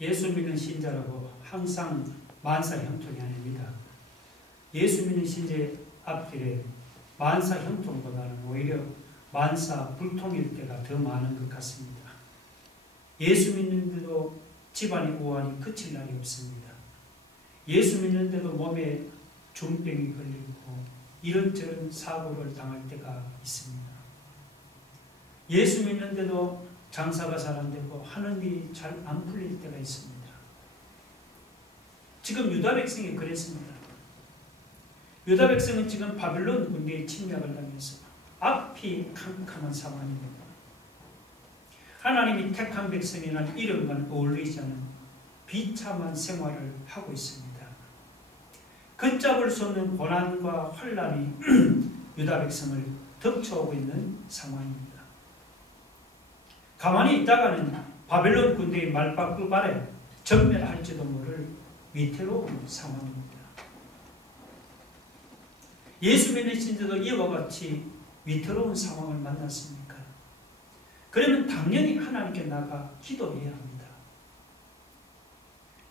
예수 믿는 신자라고 항상 만사 형통이 아닙니다. 예수 믿는 신자의 앞길에 만사 형통보다는 오히려 만사 불통일 때가 더 많은 것 같습니다. 예수 믿는데도 집안의 우환이 그칠 날이 없습니다. 예수 믿는데도 몸에 중병이 걸리고 이런저런 사고를 당할 때가 있습니다. 예수 믿는데도 장사가 잘 안 되고 하는 일이 잘 안 풀릴 때가 있습니다. 지금 유다 백성이 그랬습니다. 유다 백성은 지금 바벨론 군대의 침략을 당해서 앞이 캄캄한 상황입니다. 하나님이 택한 백성이라는 이름과는 어울리지 않은 비참한 생활을 하고 있습니다. 걷잡을 수 없는 고난과 환난이 유다 백성을 덮쳐오고 있는 상황입니다. 가만히 있다가는 바벨론 군대의 말바꾸 아래 전멸할지도 모를 위태로운 상황입니다. 예수 믿는 신자도 이와 같이 위태로운 상황을 만났습니까? 그러면 당연히 하나님께 나가 기도해야 합니다.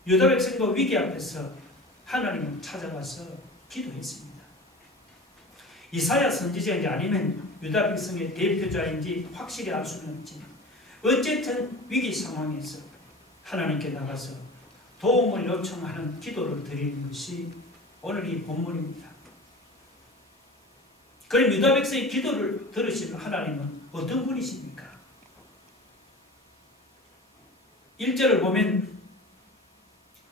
유다 백성도 위기 앞에서 하나님을 찾아가서 기도했습니다. 이사야 선지자인지 아니면 유다 백성의 대표자인지 확실히 알 수는 없지만 어쨌든 위기 상황에서 하나님께 나가서 도움을 요청하는 기도를 드리는 것이 오늘 이 본문입니다. 그럼 유다 백성의 기도를 들으시는 하나님은 어떤 분이십니까? 1절을 보면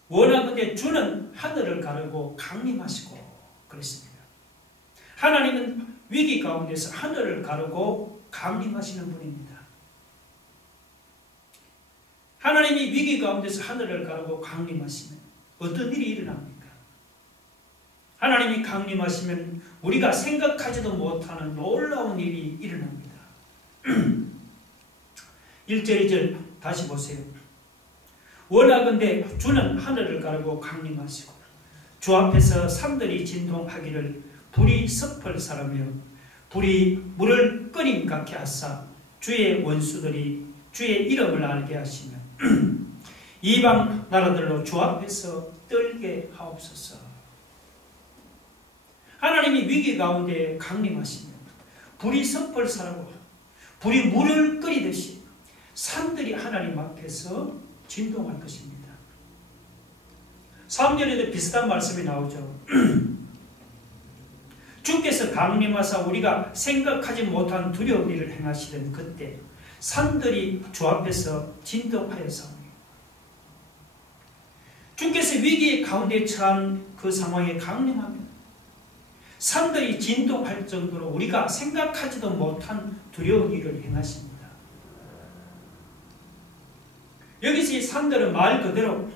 원하건대 주는 하늘을 가르고 강림하시고 그랬습니다. 하나님은 위기 가운데서 하늘을 가르고 강림하시는 분입니다. 하나님이 위기 가운데서 하늘을 가르고 강림하시면 어떤 일이 일어납니까? 하나님이 강림하시면 우리가 생각하지도 못하는 놀라운 일이 일어납니다. 1절 2절 다시 보세요. 원하건대 주는 하늘을 가르고 강림하시고 주 앞에서 산들이 진동하기를 불이 섭을 사르며 불이 물을 끓임 같게 하사 주의 원수들이 주의 이름을 알게 하시며 이방 나라들로 주 앞에서 떨게 하옵소서. 하나님이 위기 가운데 강림하시면 불이 섭을 사르고 불이 물을 끓이듯이 산들이 하나님 앞에서 진동할 것입니다. 3절에도 비슷한 말씀이 나오죠. 주께서 강림하사 우리가 생각하지 못한 두려운 일을 행하시던 그때 산들이 주 앞에서 진동하였사오니 주께서 위기 가운데 처한 그 상황에 강림하면 산들이 진동할 정도로 우리가 생각하지도 못한 두려운 일을 행하십니다. 여기서 이 산들은 말 그대로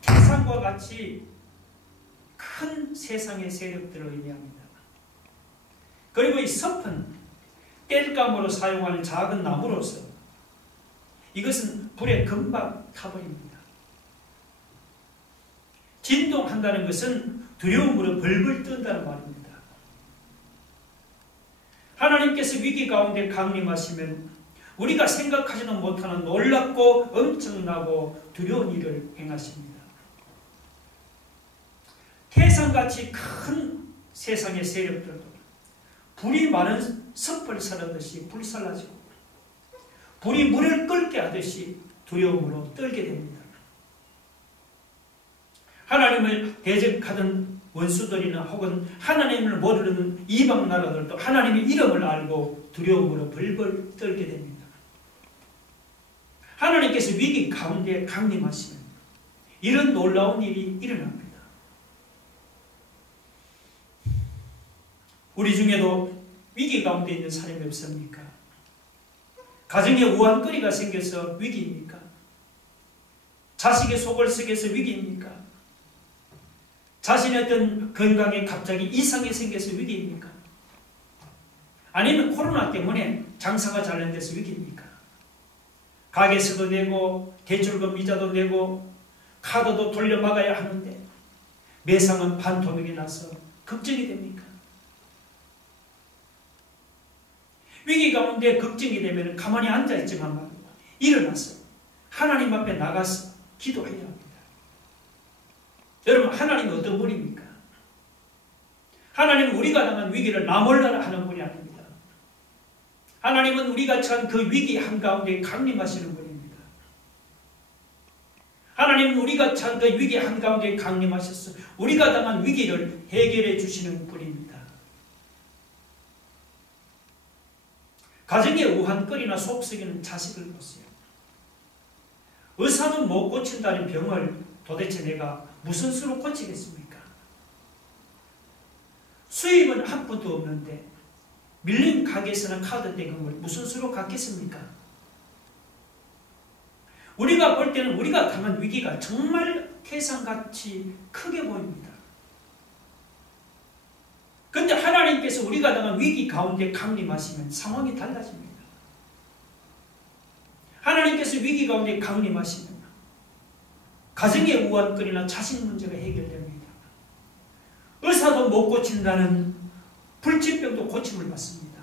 태산과 같이 큰 세상의 세력들을 의미합니다. 그리고 이 섭은 땔감으로 사용하는 작은 나무로서 이것은 불에 금방 타버립니다. 진동한다는 것은 두려움으로 벌벌 뜬다는 말입니다. 하나님께서 위기 가운데 강림하시면 우리가 생각하지도 못하는 놀랍고 엄청나고 두려운 일을 행하십니다. 태산같이 큰 세상의 세력들도 불이 많은 섭을 사르듯이 불살라지고 불이 물을 끓게 하듯이 두려움으로 떨게 됩니다. 하나님을 대적하던 원수들이나 혹은 하나님을 모르는 이방 나라들도 하나님의 이름을 알고 두려움으로 벌벌 떨게 됩니다. 하나님께서 위기 가운데 강림하시면 이런 놀라운 일이 일어납니다. 우리 중에도 위기 가운데 있는 사람이 없습니까? 가정에 우환거리가 생겨서 위기입니까? 자식의 속을 썩여서 위기입니까? 자신의 어떤 건강에 갑자기 이상이 생겨서 위기입니까? 아니면 코로나 때문에 장사가 잘 안 돼서 위기입니까? 가게세도 내고 대출금 이자도 내고 카드도 돌려막아야 하는데 매상은 반토막이 나서 걱정이 됩니까? 위기 가운데 걱정이 되면 가만히 앉아있지만 말고 일어나서 하나님 앞에 나가서 기도해야 합니다. 여러분, 하나님은 어떤 분입니까? 하나님은 우리가 당한 위기를 나 몰라라 하는 분이 아닙니다. 하나님은 우리가 처한 그 위기 한가운데 강림하시는 분입니다. 하나님은 우리가 처한 그 위기 한가운데 강림하셔서 우리가 당한 위기를 해결해 주시는 분입니다. 가정에 우한거리나 속썩이는 자식을 보세요. 의사는 못 고친다는 병을 도대체 내가 무슨 수로 고치겠습니까? 수입은 한 푼도 없는데 밀린 가게에서는 카드 대금을 무슨 수로 갚겠습니까? 우리가 볼 때는 우리가 당한 위기가 정말 계산같이 크게 보입니다. 그런데 하나님께서 우리가 당한 위기 가운데 강림하시면 상황이 달라집니다. 하나님께서 위기 가운데 강림하시면 가정의 우환거리나 자식 문제가 해결됩니다. 의사도 못 고친다는 불치병도 고침을 받습니다.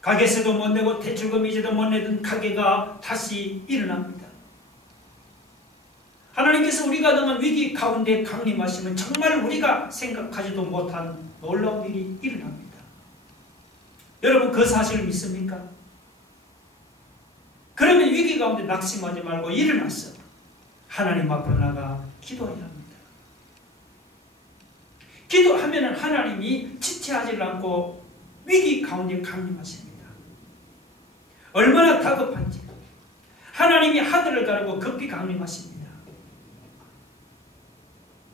가게세도 못 내고 대출금 이자도 못 내던 가게가 다시 일어납니다. 하나님께서 우리가 당한 위기 가운데 강림하시면 정말 우리가 생각하지도 못한 놀라운 일이 일어납니다. 여러분, 그 사실을 믿습니까? 그러면 위기 가운데 낙심하지 말고 일어나서 하나님 앞으로 나가 기도해야 합니다. 기도하면 하나님이 지체하지 않고 위기 가운데 강림하십니다. 얼마나 다급한지 하나님이 하늘을 가르고 급히 강림하십니다.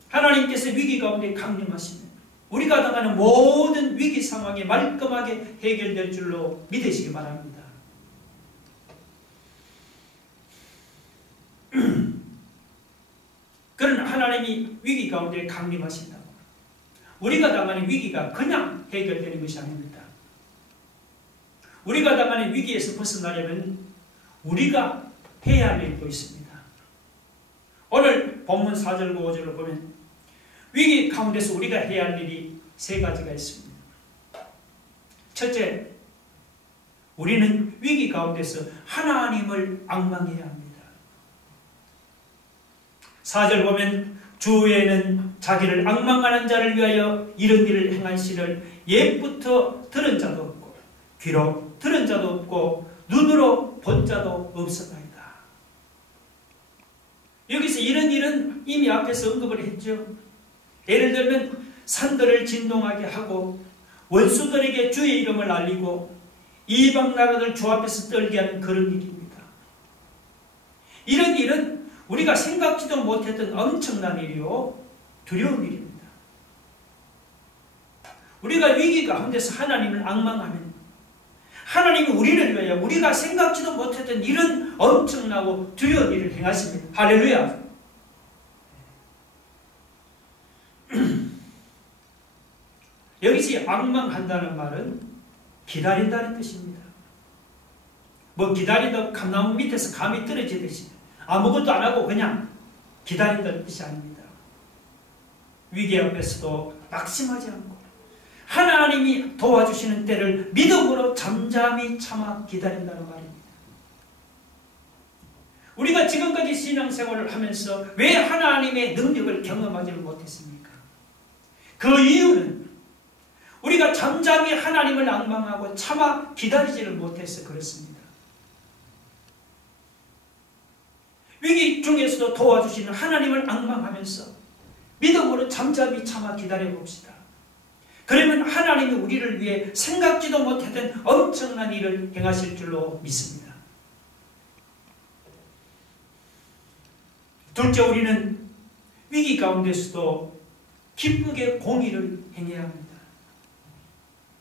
하나님께서 위기 가운데 강림하시면 우리가 당하는 모든 위기 상황이 말끔하게 해결될 줄로 믿으시기 바랍니다. 그런 하나님이 위기 가운데 강림하신다고 우리가 당하는 위기가 그냥 해결되는 것이 아닙니다. 우리가 당하는 위기에서 벗어나려면 우리가 해야 할 일도 있습니다. 오늘 본문 4절과 5절을 보면 위기 가운데서 우리가 해야 할 일이 세 가지가 있습니다. 첫째, 우리는 위기 가운데서 하나님을 앙망해야 합니다. 4절 보면 주 외에는 자기를 앙망하는 자를 위하여 이런 일을 행하시를 옛부터 들은 자도 없고 귀로 들은 자도 없고 눈으로 본 자도 없었나이다. 여기서 이런 일은 이미 앞에서 언급을 했죠. 예를 들면 산들을 진동하게 하고 원수들에게 주의 이름을 알리고 이방 나라들 주 앞에서 떨게 하는 그런 일입니다. 이런 일은 우리가 생각지도 못했던 엄청난 일이요 두려운 일입니다. 우리가 위기 가운데서 하나님을 앙망하면 하나님이 우리를 위하여 우리가 생각지도 못했던 이런 엄청나고 두려운 일을 행하십니다. 할렐루야. 여기서 앙망한다는 말은 기다린다는 뜻입니다. 뭐 기다리다 감나무 밑에서 감이 떨어지듯이 아무것도 안 하고 그냥 기다린다는 뜻이 아닙니다. 위기 앞에서도 낙심하지 않고 하나님이 도와주시는 때를 믿음으로 잠잠히 참아 기다린다는 말입니다. 우리가 지금까지 신앙생활을 하면서 왜 하나님의 능력을 경험하지 못했습니까? 그 이유는 우리가 잠잠히 하나님을 앙망하고 참아 기다리지를 못해서 그렇습니다. 위기 중에서도 도와주시는 하나님을 앙망하면서 믿음으로 잠잠히 참아 기다려봅시다. 그러면 하나님이 우리를 위해 생각지도 못했던 엄청난 일을 행하실 줄로 믿습니다. 둘째, 우리는 위기 가운데서도 기쁘게 공의를 행해야 합니다.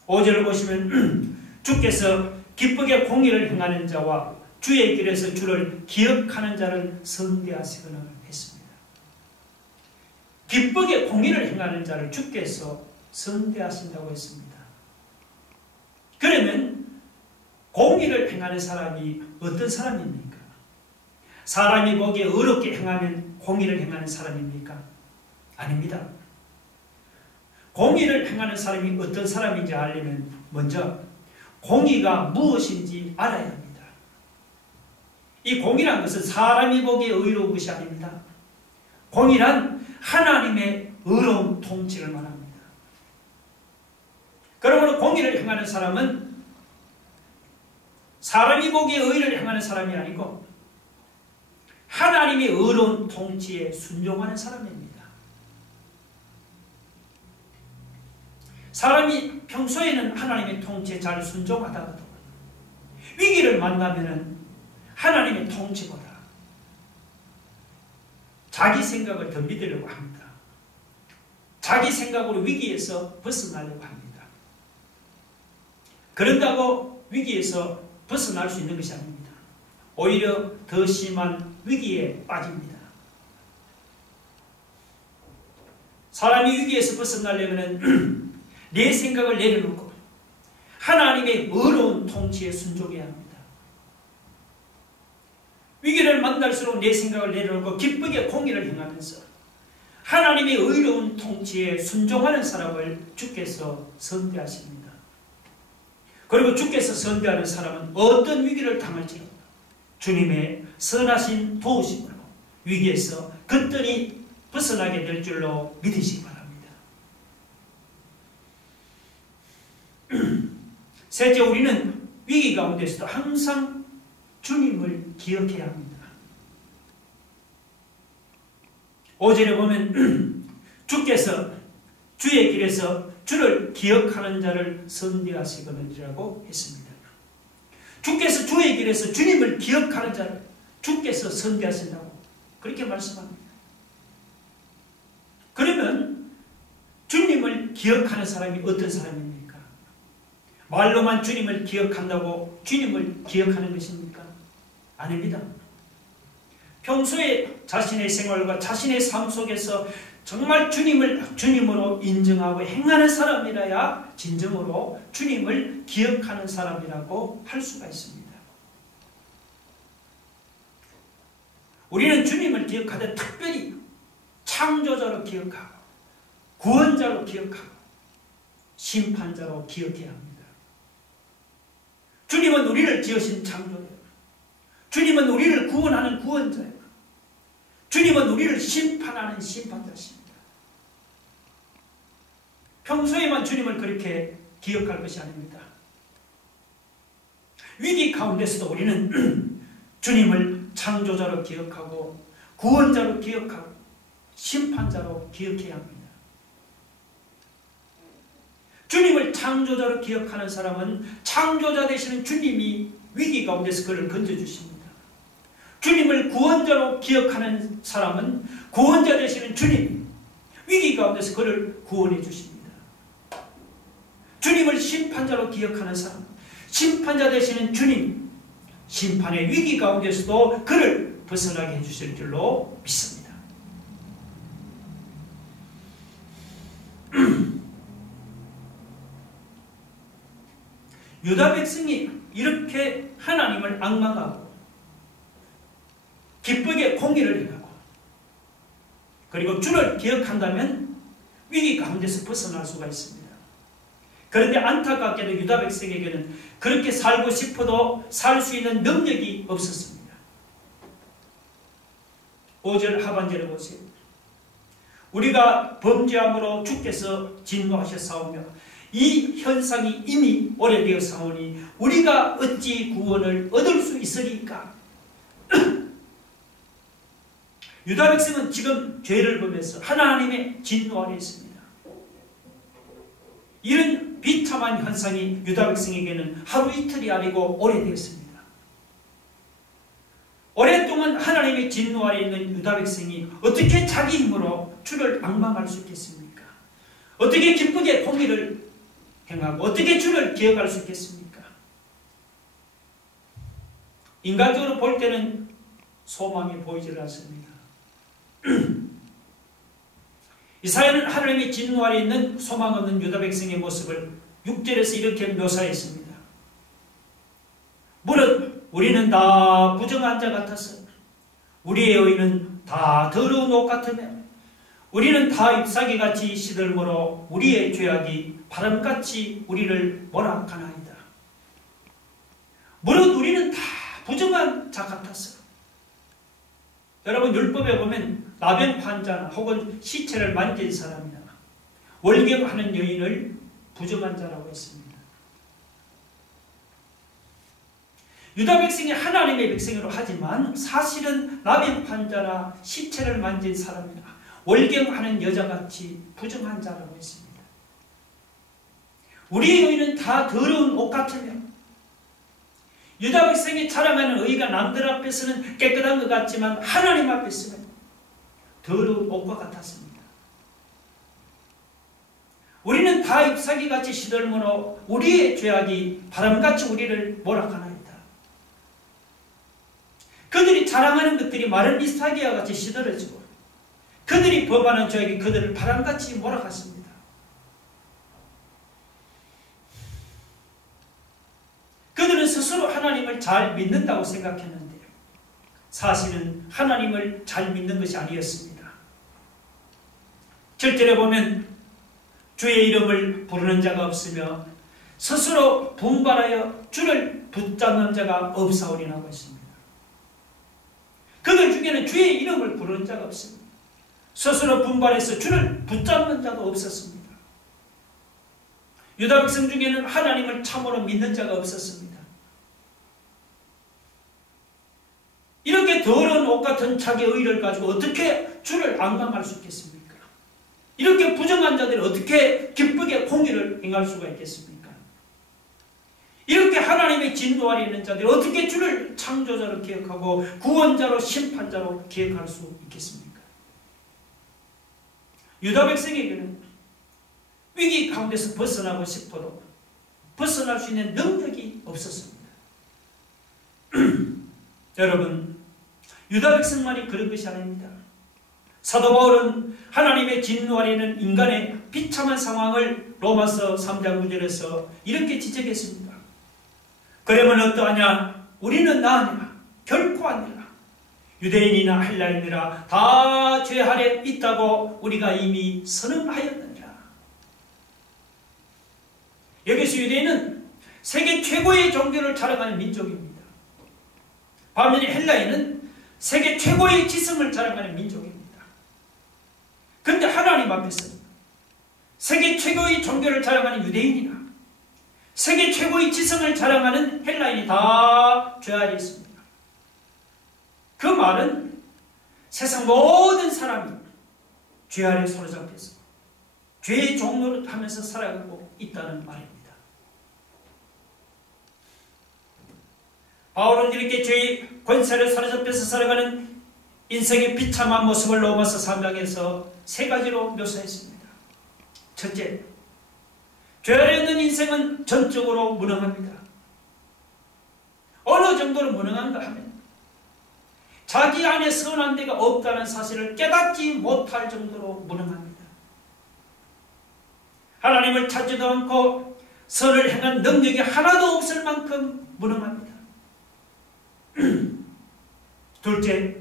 5절을 보시면 주께서 기쁘게 공의를 행하는 자와 주의 길에서 주를 기억하는 자를 선대하시거나 했습니다. 기쁘게 공의를 행하는 자를 주께서 선대하신다고 했습니다. 그러면 공의를 행하는 사람이 어떤 사람입니까? 사람이 보기에 어렵게 행하면 공의를 행하는 사람입니까? 아닙니다. 공의를 행하는 사람이 어떤 사람인지 알려면 먼저 공의가 무엇인지 알아야 합니다. 이 공이란 것은 사람이 보기에 의로운 것이 아닙니다. 공이란 하나님의 의로운 통치를 말합니다. 그러므로 공의를 행하는 사람은 사람이 보기에 의를 행하는 사람이 아니고 하나님의 의로운 통치에 순종하는 사람입니다. 사람이 평소에는 하나님의 통치에 잘 순종하다가도 위기를 만나면 하나님의 통치보다 자기 생각을 더 믿으려고 합니다. 자기 생각으로 위기에서 벗어나려고 합니다. 그런다고 위기에서 벗어날 수 있는 것이 아닙니다. 오히려 더 심한 위기에 빠집니다. 사람이 위기에서 벗어나려면 내 생각을 내려놓고 하나님의 의로운 통치에 순종해야 합니다. 위기를 만날수록 내 생각을 내려놓고 기쁘게 공의를 행하면서 하나님의 의로운 통치에 순종하는 사람을 주께서 선대하십니다. 그리고 주께서 선대하는 사람은 어떤 위기를 당할지라도 주님의 선하신 도우심으로 위기에서 끝들이 벗어나게 될 줄로 믿으시기 바랍니다. 셋째, 우리는 위기 가운데서도 항상 주님을 기억해야 합니다. 5절에 보면 주께서 주의 길에서 주를 기억하는 자를 선대하시거니라고 했습니다. 주께서 주의 길에서 주님을 기억하는 자를 주께서 선대하신다고 그렇게 말씀합니다. 그러면 주님을 기억하는 사람이 어떤 사람입니까? 말로만 주님을 기억한다고 주님을 기억하는 것입니까? 아닙니다. 평소에 자신의 생활과 자신의 삶 속에서 정말 주님을 주님으로 인정하고 행하는 사람이라야 진정으로 주님을 기억하는 사람이라고 할 수가 있습니다. 우리는 주님을 기억하되 특별히 창조자로 기억하고 구원자로 기억하고 심판자로 기억해야 합니다. 주님은 우리를 지으신 창조자예요. 주님은 우리를 구원하는 구원자예요. 주님은 우리를 심판하는 심판자십니다. 평소에만 주님을 그렇게 기억할 것이 아닙니다. 위기 가운데서도 우리는 주님을 창조자로 기억하고 구원자로 기억하고 심판자로 기억해야 합니다. 주님을 창조자로 기억하는 사람은 창조자 되시는 주님이 위기 가운데서 그를 건져주십니다. 주님을 구원자로 기억하는 사람은 구원자 되시는 주님, 위기 가운데서 그를 구원해 주십니다. 주님을 심판자로 기억하는 사람, 심판자 되시는 주님, 심판의 위기 가운데서도 그를 벗어나게 해주실 줄로 믿습니다. 유다 백성이 이렇게 하나님을 앙망하고 기쁘게 공의를 행하고 그리고 주를 기억한다면 위기 가운데서 벗어날 수가 있습니다. 그런데 안타깝게도 유다 백성에게는 그렇게 살고 싶어도 살 수 있는 능력이 없었습니다. 5절 하반절에 보세요. 우리가 범죄함으로 주께서 진노하셨사오며 이 현상이 이미 오래되었사오니 우리가 어찌 구원을 얻을 수 있으리까? 유다 백성은 지금 죄를 범해서 하나님의 진노 아래 있습니다. 이런 비참한 현상이 유다 백성에게는 하루 이틀이 아니고 오래되었습니다. 오랫동안 하나님의 진노 아래 있는 유다 백성이 어떻게 자기 힘으로 주를 앙망할 수 있겠습니까? 어떻게 기쁘게 공의를 행하고 어떻게 주를 기억할 수 있겠습니까? 인간적으로 볼 때는 소망이 보이질 않습니다. 이사야는 하나님의 진노 아래 있는 소망 없는 유다 백성의 모습을 6절에서 이렇게 묘사했습니다. 무릇 우리는 다 부정한 자 같아서 우리의 의는 다 더러운 옷 같으며 우리는 다 잎사귀같이 시들므로 우리의 죄악이 바람같이 우리를 몰아가나이다. 무릇 우리는 다 부정한 자 같았어요. 여러분 율법에 보면 나병 환자나 혹은 시체를 만진 사람이나 월경하는 여인을 부정한 자라고 했습니다. 유다 백성이 하나님의 백성으로 하지만 사실은 나병 환자나 시체를 만진 사람이나 월경하는 여자같이 부정한 자라고 했습니다. 우리의 의는 다 더러운 옷 같으며 유다 백성이 자랑하는 의가 남들 앞에서는 깨끗한 것 같지만 하나님 앞에서는 더러운 옷과 같았습니다. 우리는 다 잎사귀같이 시들므로 우리의 죄악이 바람같이 우리를 몰아가나이다. 그들이 자랑하는 것들이 마른 잎사귀와 같이 시들어지고 그들이 범하는 죄악이 그들을 바람같이 몰아갔습니다. 그들은 스스로 하나님을 잘 믿는다고 생각했는데 사실은 하나님을 잘 믿는 것이 아니었습니다. 7절에 보면 주의 이름을 부르는 자가 없으며 스스로 분발하여 주를 붙잡는 자가 없사오리라고 했습니다. 그들 중에는 주의 이름을 부르는 자가 없습니다. 스스로 분발해서 주를 붙잡는 자도 없었습니다. 유다 백성 중에는 하나님을 참으로 믿는 자가 없었습니다. 이렇게 더러운 옷 같은 자기의 의를 가지고 어떻게 주를 앙망할 수 있겠습니까? 이렇게 부정한 자들이 어떻게 기쁘게 공의를 행할 수가 있겠습니까? 이렇게 하나님의 진노 아래 있는 자들이 어떻게 주를 창조자로 기억하고 구원자로 심판자로 기억할 수 있겠습니까? 유다 백성에게는 위기 가운데서 벗어나고 싶어도 벗어날 수 있는 능력이 없었습니다. 여러분, 유다 백성만이 그런 것이 아닙니다. 사도 바울은 하나님의 진노 아래는 인간의 비참한 상황을 로마서 3장 9절에서 이렇게 지적했습니다. 그러면 어떠하냐? 우리는 나으냐? 결코 아니라 유대인이나 헬라인이라 다 죄 아래 있다고 우리가 이미 선언하였느니라. 여기서 유대인은 세계 최고의 종교를 자랑하는 민족입니다. 반면에 헬라인은 세계 최고의 지성을 자랑하는 민족입니다. 그런데 하나님 앞에서는 세계 최고의 종교를 자랑하는 유대인이나 세계 최고의 지성을 자랑하는 헬라인이 다 죄 아래 있습니다. 그 말은 세상 모든 사람이 죄 아래 사로잡혀서 죄의 종로를 하면서 살아가고 있다는 말입니다. 바울은 이렇게 죄의 권세를 사로잡혀서 살아가는 인생의 비참한 모습을 로마서 3장에서 세 가지로 묘사했습니다. 첫째, 죄 아래 있는 인생은 전적으로 무능합니다. 어느 정도로 무능한가 하면 자기 안에 선한 데가 없다는 사실을 깨닫지 못할 정도로 무능합니다. 하나님을 찾지도 않고 선을 행한 능력이 하나도 없을 만큼 무능합니다. 둘째,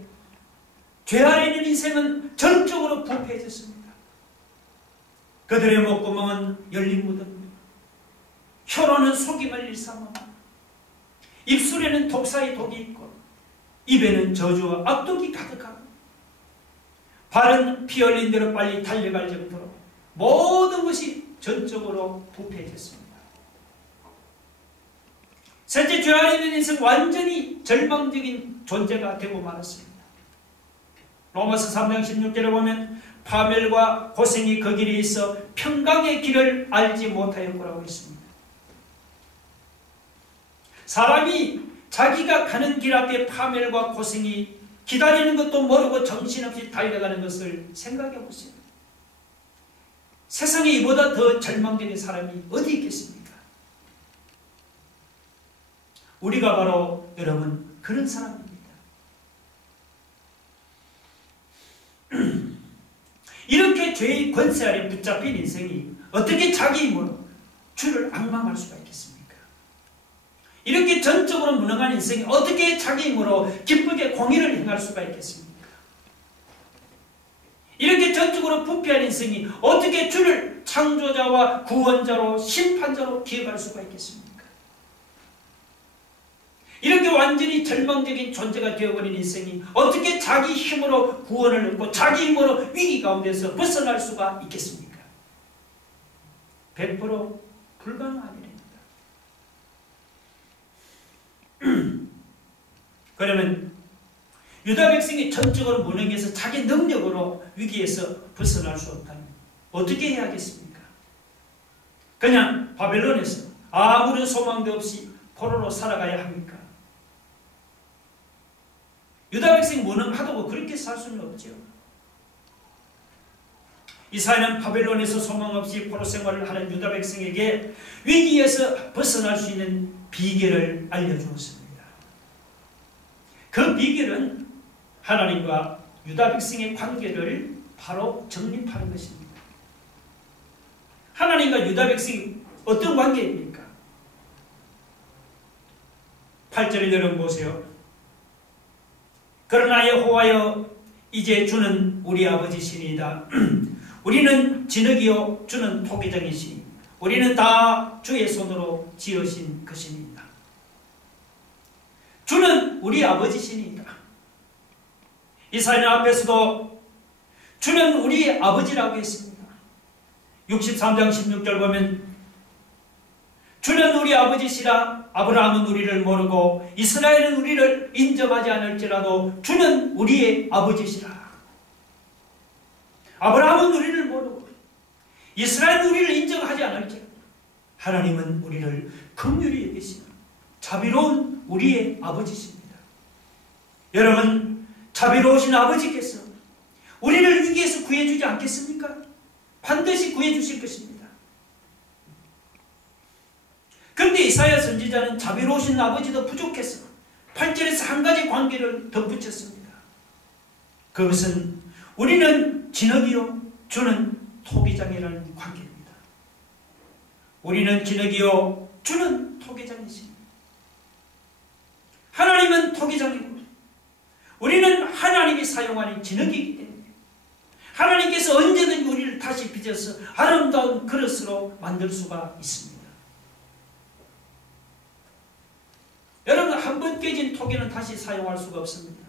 죄 아래 있는 인생은 전적으로 부패해졌습니다. 그들의 목구멍은 열린 무덤이며 혀로는 속임을 일삼아 입술에는 독사의 독이 있고 입에는 저주와 악독이 가득하고 발은 피 흘린 대로 빨리 달려갈 정도로 모든 것이 전적으로 부패해졌습니다. 셋째, 죄 아래 있는 인생 완전히 절망적인 존재가 되고 말았습니다. 로마서 3장 16절에 보면 파멸과 고생이 그 길에 있어 평강의 길을 알지 못하였고라고 했습니다. 사람이 자기가 가는 길 앞에 파멸과 고생이 기다리는 것도 모르고 정신없이 달려가는 것을 생각해 보세요. 세상에 이보다 더 절망적인 사람이 어디 있겠습니까? 우리가 바로 여러분 그런 사람입니다. 이렇게 죄의 권세 아래 붙잡힌 인생이 어떻게 자기 힘으로 주를 앙망할 수가 있겠습니까? 이렇게 전적으로 무능한 인생이 어떻게 자기 힘으로 기쁘게 공의를 행할 수가 있겠습니까? 이렇게 전적으로 부패한 인생이 어떻게 주를 창조자와 구원자로 심판자로 기억할 수가 있겠습니까? 이렇게 완전히 절망적인 존재가 되어버린 인생이 어떻게 자기 힘으로 구원을 얻고 자기 힘으로 위기 가운데서 벗어날 수가 있겠습니까? 100% 불가능한 일입니다. 그러면 유다 백성이 전적으로 무능해서 자기 능력으로 위기에서 벗어날 수 없다면 어떻게 해야겠습니까? 그냥 바벨론에서 아무런 소망도 없이 포로로 살아가야 합니까? 유다 백성이 무능하다고 그렇게 살 수는 없죠. 이사야는 바벨론에서 소망 없이 포로 생활을 하는 유다 백성에게 위기에서 벗어날 수 있는 비결을 알려주었습니다. 그 비결은 하나님과 유다 백성의 관계를 바로 정립하는 것입니다. 하나님과 유다 백성이 어떤 관계입니까? 8절을 여러분 보세요. 그러나 여호와여 이제 주는 우리 아버지시니이다. 우리는 진흙이요 주는 토기장이시니 우리는 다 주의 손으로 지으신 것입니다. 주는 우리 아버지시니이다. 이사야 앞에서도 주는 우리 아버지라고 했습니다. 63장 16절 보면 주는 우리 아버지시라. 아브라함은 우리를 모르고 이스라엘은 우리를 인정하지 않을지라도 주는 우리의 아버지시라. 아브라함은 우리를 모르고 이스라엘은 우리를 인정하지 않을지라도 하나님은 우리를 긍휼히 여기시는 자비로운 우리의 아버지십니다. 여러분, 자비로우신 아버지께서 우리를 위기에서 구해주지 않겠습니까? 반드시 구해주실 것입니다. 그런데 이사야 선지자는 자비로우신 아버지도 부족해서 8절에서 한 가지 관계를 덧붙였습니다. 그것은 우리는 진흙이요 주는 토기장이라는 관계입니다. 우리는 진흙이요 주는 토기장이십니다. 하나님은 토기장이고 우리는 하나님이 사용하는 진흙이기 때문에 하나님께서 언제든지 우리를 다시 빚어서 아름다운 그릇으로 만들 수가 있습니다. 여러분, 한 번 깨진 토기는 다시 사용할 수가 없습니다.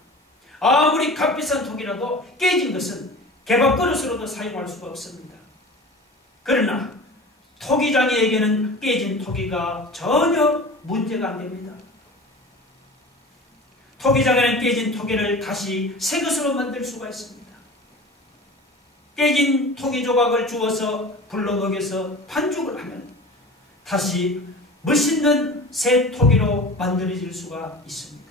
아무리 값비싼 토기라도 깨진 것은 개밥그릇으로도 사용할 수가 없습니다. 그러나 토기장이에게는 깨진 토기가 전혀 문제가 안 됩니다. 토기장에는 깨진 토기를 다시 새 것으로 만들 수가 있습니다. 깨진 토기 조각을 주워서 불로 녹여서 반죽을 하면 다시 멋있는 새 토기로 만들어질 수가 있습니다.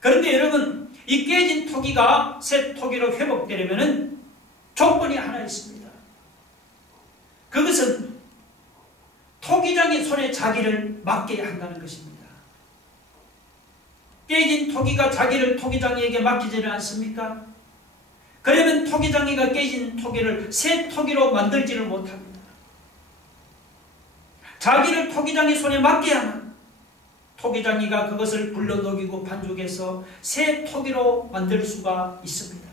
그런데 여러분, 이 깨진 토기가 새 토기로 회복되려면 조건이 하나 있습니다. 그것은 토기장의 손에 자기를 맡겨야 한다는 것입니다. 깨진 토기가 자기를 토기장이에게 맡기지는 않습니까? 그러면 토기장이가 깨진 토기를 새 토기로 만들지를 못합니다. 자기를 토기장의 손에 맡겨야만 토기장이가 그것을 불러 녹이고 반죽해서 새 토기로 만들 수가 있습니다.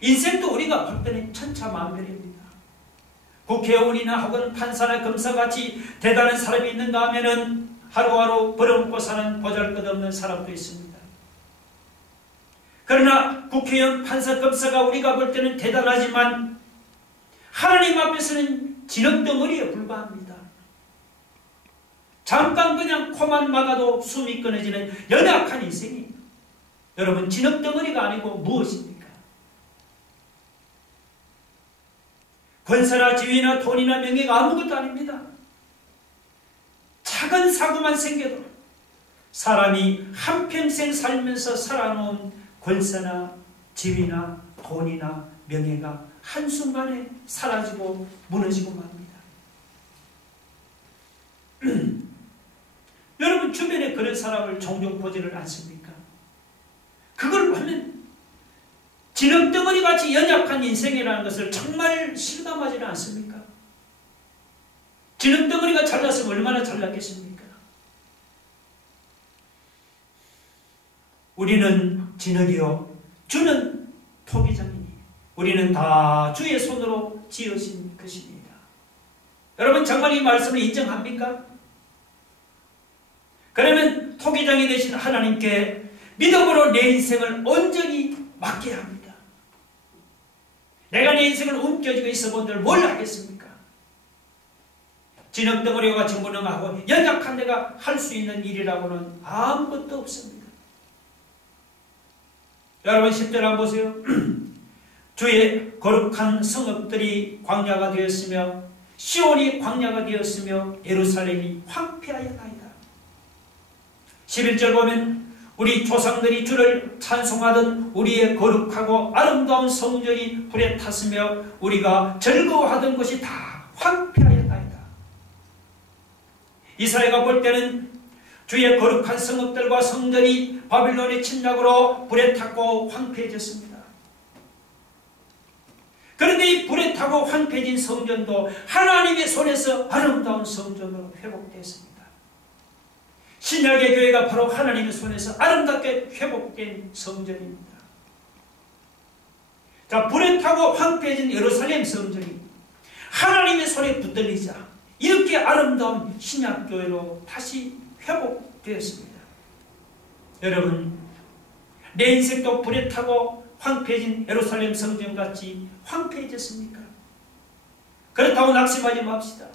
인생도 우리가 볼 때는 천차만별입니다. 국회의원이나 혹은 판사나 검사같이 대단한 사람이 있는가 하면은 하루하루 벌어먹고 사는 보잘것없는 사람도 있습니다. 그러나 국회의원, 판사, 검사가 우리가 볼 때는 대단하지만 하나님 앞에서는 진흙덩어리에 불과합니다. 잠깐 그냥 코만 막아도 숨이 끊어지는 연약한 인생입니다. 여러분, 진흙덩어리가 아니고 무엇입니까? 권세나 지위나 돈이나 명예가 아무것도 아닙니다. 작은 사고만 생겨도 사람이 한평생 살면서 살아놓은 권세나 지위나 돈이나 명예가 한순간에 사라지고 무너지고 맙니다. 여러분, 주변에 그런 사람을 종종 보지를 않습니까? 그걸 보면 진흙덩어리같이 연약한 인생이라는 것을 정말 실감하지는 않습니까? 진흙덩어리가 잘났으면 얼마나 잘났겠습니까? 우리는 진흙이요 주는 토기장이니 우리는 다 주의 손으로 지으신 것입니다. 여러분 정말 이 말씀을 인정합니까? 그러면 토기장이 되신 하나님께 믿음으로 내 인생을 온전히 맡겨야 합니다. 내가 내 인생을 움켜쥐고 있어 본들 뭘 하겠습니까? 진흙덩어리와 같이 무능하고 연약한 내가 할 수 있는 일이라고는 아무것도 없습니다. 여러분 10절 한번 보세요. 주의 거룩한 성읍들이 광야가 되었으며 시온이 광야가 되었으며 예루살렘이 황폐하였나이다. 11절 보면 우리 조상들이 주를 찬송하던 우리의 거룩하고 아름다운 성전이 불에 탔으며 우리가 즐거워하던 것이 다 황폐하였나이다. 이사야가 볼 때는 주의 거룩한 성읍들과 성전이 바빌론의 침략으로 불에 탔고 황폐해졌습니다. 그런데 이 불에 타고 황폐해진 성전도 하나님의 손에서 아름다운 성전으로 회복되었습니다. 신약의 교회가 바로 하나님의 손에서 아름답게 회복된 성전입니다. 자, 불에 타고 황폐해진 예루살렘 성전이 하나님의 손에 붙들리자 이렇게 아름다운 신약교회로 다시 회복되었습니다. 여러분, 내 인생도 불에 타고 황폐해진 예루살렘 성전같이 황폐해졌습니까? 그렇다고 낙심하지 맙시다.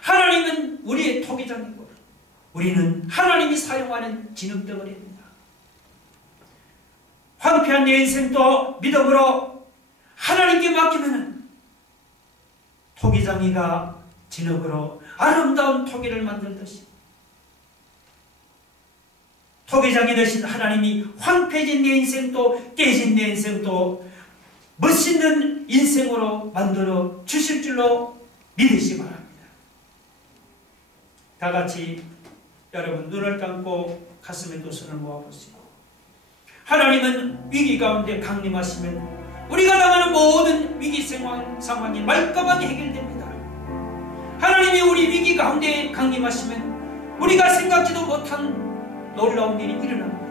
하나님은 우리의 토기장이고 우리는 하나님이 사용하는 진흙덩어리입니다. 황폐한 내 인생도 믿음으로 하나님께 맡기면 토기장이가 진흙으로 아름다운 토기를 만들듯이 토기장이 되신 하나님이 황폐해진 내 인생도 깨진 내 인생도 멋있는 인생으로 만들어 주실 줄로 믿으시기 바랍니다. 다 같이 여러분 눈을 감고 가슴에 두 손을 모아보시고 하나님은 위기 가운데 강림하시면 우리가 당하는 모든 위기 상황이 말끔하게 해결됩니다. 하나님이 우리 위기 가운데 강림하시면 우리가 생각지도 못한 놀라운 일이 일어납니다.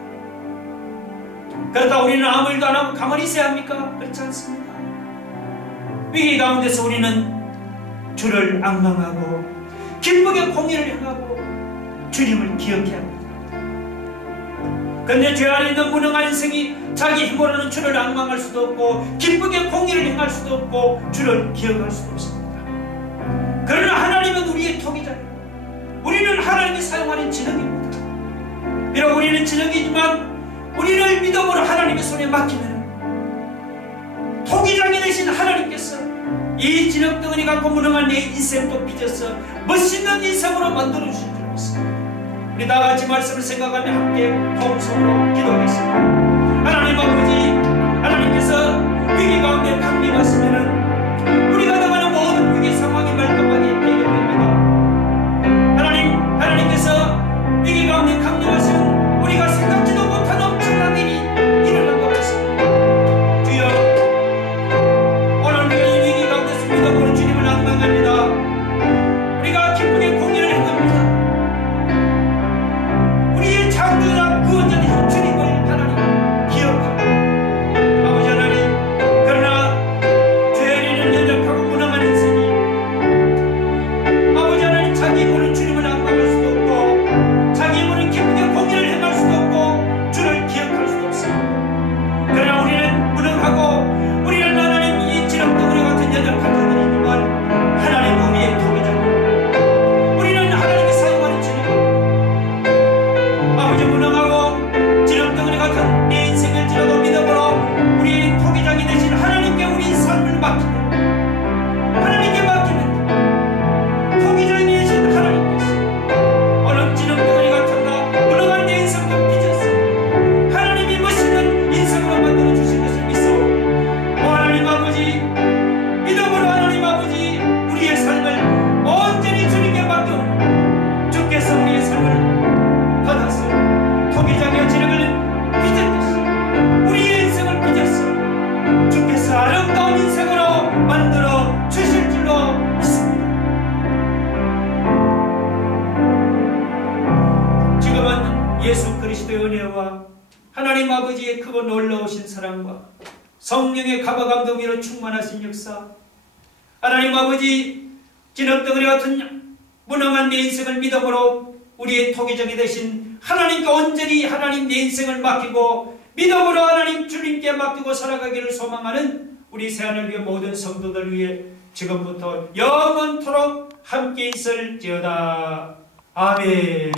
그렇다고 우리는 아무 일도 안 하고 가만히 있어야 합니까? 그렇지 않습니다. 위기 가운데서 우리는 주를 앙망하고 기쁘게 공의를 행하고 주님을 기억해야 합니다. 그런데 죄 안에 있는 무능한 인생이 자기 힘으로는 주를 앙망할 수도 없고 기쁘게 공의를 행할 수도 없고 주를 기억할 수도 없습니다. 그러나 하나님은 우리의 토기장이고 우리는 하나님이 사용하는 진흙입니다. 비록 우리는 진흙이지만 우리를 믿음으로 하나님의 손에 맡기면 토기장이 되신 하나님께서 이 진흙덩어리 갖고 무능한 내 인생도 빚어서 멋있는 인생으로 만들어 주실 줄 믿습니다. 우리 다 같이 말씀을 생각하며 함께 통성으로 기도하겠습니다. 하나님 아버지, 하나님께서 위기 가운데 강림하시면 우리가 당하는 모든 위기 상황이 말끔하게 해결됩니다. 하나님께서 위기 가운데 강림하시면 우리가 생각지도 못한 엄청난 일이 일어날 것 같습니다. 주여, 오늘 우리가 이 위기 가운데서 믿어보는 주님을 앙망합니다. 우리가 기쁘게 공의를 행합니다. 우리의 창조자 그 언제든 주님을 하나님 기억합니다. 아버지 하나님, 그러나 죄인은 연약하고 무능한 인생이 아버지 하나님 자기 힘으로 주님을 앙망할 수도 없고 자기 힘으로 기쁘게 공의를 행할 수도 없고 주를 기억할 수도 없습니다. 그러나 우리는 무능하고 우리는 하나님 이 지렁덩어리 같은 연약한 자들이지만 하나님 우리의 토기장입니다. 우리는 하나님이 사용하는 주님입니다. 아버지, 무능하고 지렁덩어리 같은 내 인생을 지나도 믿음으로 우리의 토기장이 되신 하나님께 우리 삶을 맡기면 하나님께 맡기면 토기장이 되신 하나님께서 어느 지렁덩어리 같은 나 무능한 내 인생도 빚어서 하나님이 멋있는 인생으로 만들어 주실 것을 믿사오니 하나님 아버지, 믿음으로 하나님 아버지 우리의 삶을 온전히 주님께 맡겨 주께서 우리의 삶을 받아서 토기장의 진흙을 빚었듯이 우리의 인생을 빚어서 주께서 아름다운 인생으로 만들어 주실 줄로 믿습니다. 지금은 예수 그리스도의 은혜와 하나님 아버지의 크고 놀라우신 사랑과 성령의 감화 감동으로 충만하신 역사, 하나님 아버지 진흙덩어리 같은 무능한 내 인생을 믿음으로 우리의 토기적이 되신 하나님께 온전히 하나님 내 인생을 맡기고 믿음으로 하나님 주님께 맡기고 살아가기를 소망하는 우리 새하늘 위의 모든 성도들 위해 지금부터 영원토록 함께 있을지어다. 아멘.